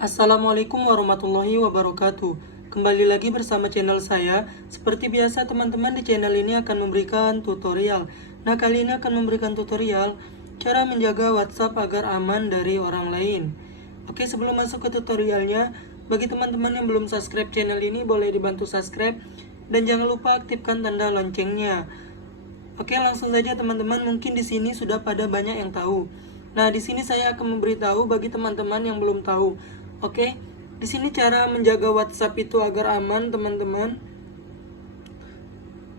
Assalamualaikum warahmatullahi wabarakatuh. Kembali lagi bersama channel saya. Seperti biasa teman-teman, di channel ini akan memberikan tutorial. Nah, kali ini akan memberikan tutorial cara menjaga WhatsApp agar aman dari orang lain. Oke, sebelum masuk ke tutorialnya, bagi teman-teman yang belum subscribe channel ini, boleh dibantu subscribe dan jangan lupa aktifkan tanda loncengnya. Oke, langsung saja teman-teman, mungkin di sini sudah pada banyak yang tahu. Nah, di sini saya akan memberitahu bagi teman-teman yang belum tahu. Oke, di sini cara menjaga WhatsApp itu agar aman, teman-teman.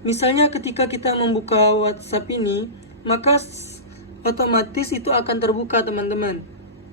Misalnya ketika kita membuka WhatsApp ini, maka otomatis itu akan terbuka, teman-teman.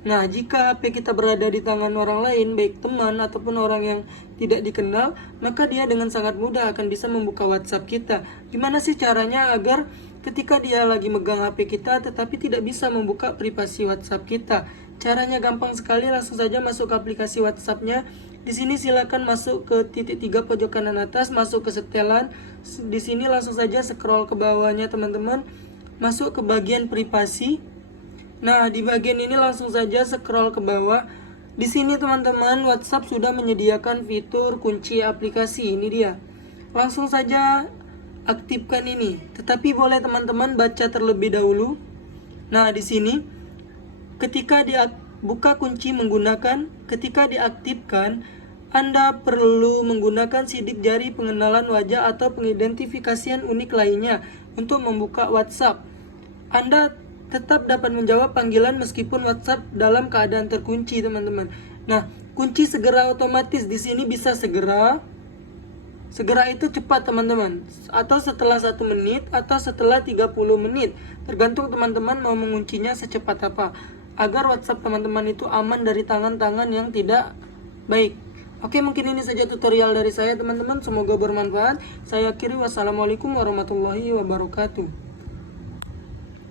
Nah, jika HP kita berada di tangan orang lain, baik teman ataupun orang yang tidak dikenal, maka dia dengan sangat mudah akan bisa membuka WhatsApp kita. Gimana sih caranya agar ketika dia lagi megang HP kita tetapi tidak bisa membuka privasi WhatsApp kita? Caranya gampang sekali, langsung saja masuk ke aplikasi WhatsApp-nya. Di sini silakan masuk ke titik 3 pojok kanan atas, masuk ke setelan. Di sini langsung saja scroll ke bawahnya, teman-teman. Masuk ke bagian privasi. Nah, di bagian ini langsung saja scroll ke bawah. Di sini teman-teman, WhatsApp sudah menyediakan fitur kunci aplikasi. Ini dia. Langsung saja aktifkan ini. Tetapi boleh teman-teman baca terlebih dahulu. Nah, di sini ketika buka kunci menggunakan, ketika diaktifkan, Anda perlu menggunakan sidik jari pengenalan wajah atau pengidentifikasian unik lainnya untuk membuka WhatsApp. Anda tetap dapat menjawab panggilan meskipun WhatsApp dalam keadaan terkunci, teman-teman. Nah, kunci segera otomatis di sini bisa segera. Segera itu cepat, teman-teman. Atau setelah 1 menit atau setelah 30 menit. Tergantung teman-teman mau menguncinya secepat apa. Agar WhatsApp teman-teman itu aman dari tangan-tangan yang tidak baik. Oke, mungkin ini saja tutorial dari saya, teman-teman. Semoga bermanfaat. Saya akhiri, wassalamualaikum warahmatullahi wabarakatuh.